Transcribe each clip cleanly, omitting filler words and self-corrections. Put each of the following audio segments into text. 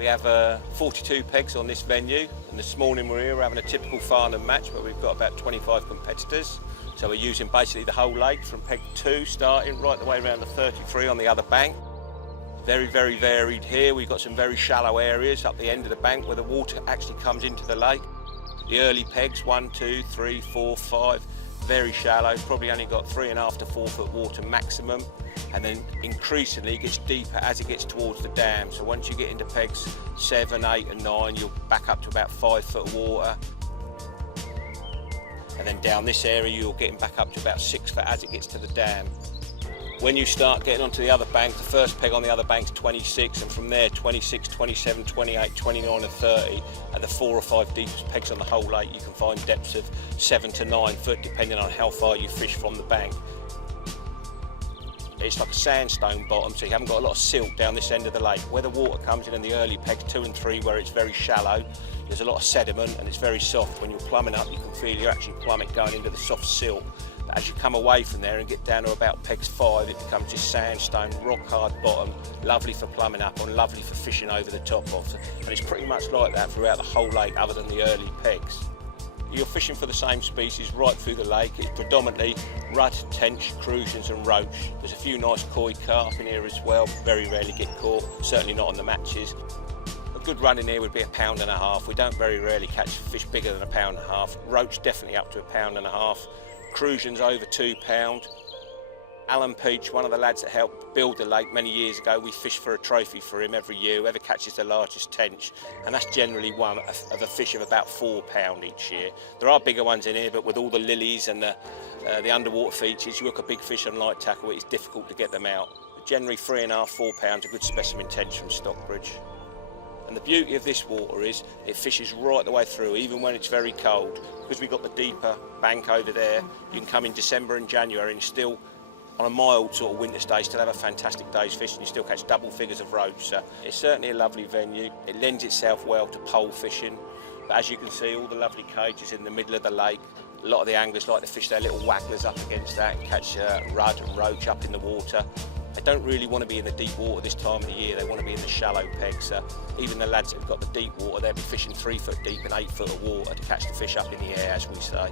We have 42 pegs on this venue, and this morning we're here having a typical Farnham match where we've got about 25 competitors. So we're using basically the whole lake from peg 2 starting right the way around to 33 on the other bank. Very, very varied here. We've got some very shallow areas up the end of the bank where the water actually comes into the lake. The early pegs, 1, 2, 3, 4, 5, very shallow, probably only got 3.5 to 4 foot water maximum. And then increasingly it gets deeper as it gets towards the dam. So once you get into pegs 7, 8 and 9, you're back up to about 5 foot of water. And then down this area you're getting back up to about 6 foot as it gets to the dam. When you start getting onto the other bank, the first peg on the other bank's 26, and from there 26, 27, 28, 29 and 30 are the 4 or 5 deepest pegs on the whole lake. You can find depths of 7 to 9 foot depending on how far you fish from the bank. It's like a sandstone bottom, so you haven't got a lot of silt down this end of the lake. Where the water comes in the early pegs 2 and 3, where it's very shallow, there's a lot of sediment and it's very soft. When you're plumbing up, you can feel your actual plummet going into the soft silt. But as you come away from there and get down to about pegs 5, it becomes just sandstone, rock hard bottom, lovely for plumbing up and lovely for fishing over the top of. And it's pretty much like that throughout the whole lake other than the early pegs. You're fishing for the same species right through the lake. It's predominantly rudd, tench, crucians and roach. There's a few nice koi carp in here as well, very rarely get caught, certainly not on the matches. A good run in here would be 1.5 pounds. We don't very rarely catch fish bigger than 1.5 pounds. Roach definitely up to 1.5 pounds. Crucians over 2 pounds. Alan Peach, one of the lads that helped build the lake many years ago, we fish for a trophy for him every year, whoever catches the largest tench, and that's generally one of a fish of about 4 pounds each year. There are bigger ones in here, but with all the lilies and the underwater features, you hook a big fish on light tackle, it's difficult to get them out. But generally 3.5, 4 pounds, a good specimen tench from Stockbridge. And the beauty of this water is it fishes right the way through, even when it's very cold. Because we've got the deeper bank over there, you can come in December and January and still, on a mild sort of winter's day, still have a fantastic day's fishing. You still catch double figures of roach. So it's certainly a lovely venue. It lends itself well to pole fishing. But as you can see, all the lovely cages in the middle of the lake. A lot of the anglers like to fish their little wagglers up against that and catch rudd and roach up in the water. They don't really want to be in the deep water this time of the year. They want to be in the shallow pegs. Even the lads that have got the deep water, they'll be fishing 3 foot deep and 8 foot of water to catch the fish up in the air, as we say.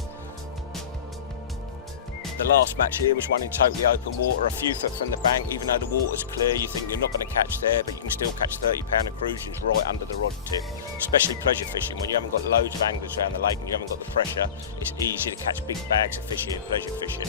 The last match here was one in totally open water, a few foot from the bank. Even though the water's clear, you think you're not going to catch there, but you can still catch 30-pounder crucians right under the rod tip. Especially pleasure fishing, when you haven't got loads of anglers around the lake and you haven't got the pressure, it's easy to catch big bags of fish here, pleasure fishing.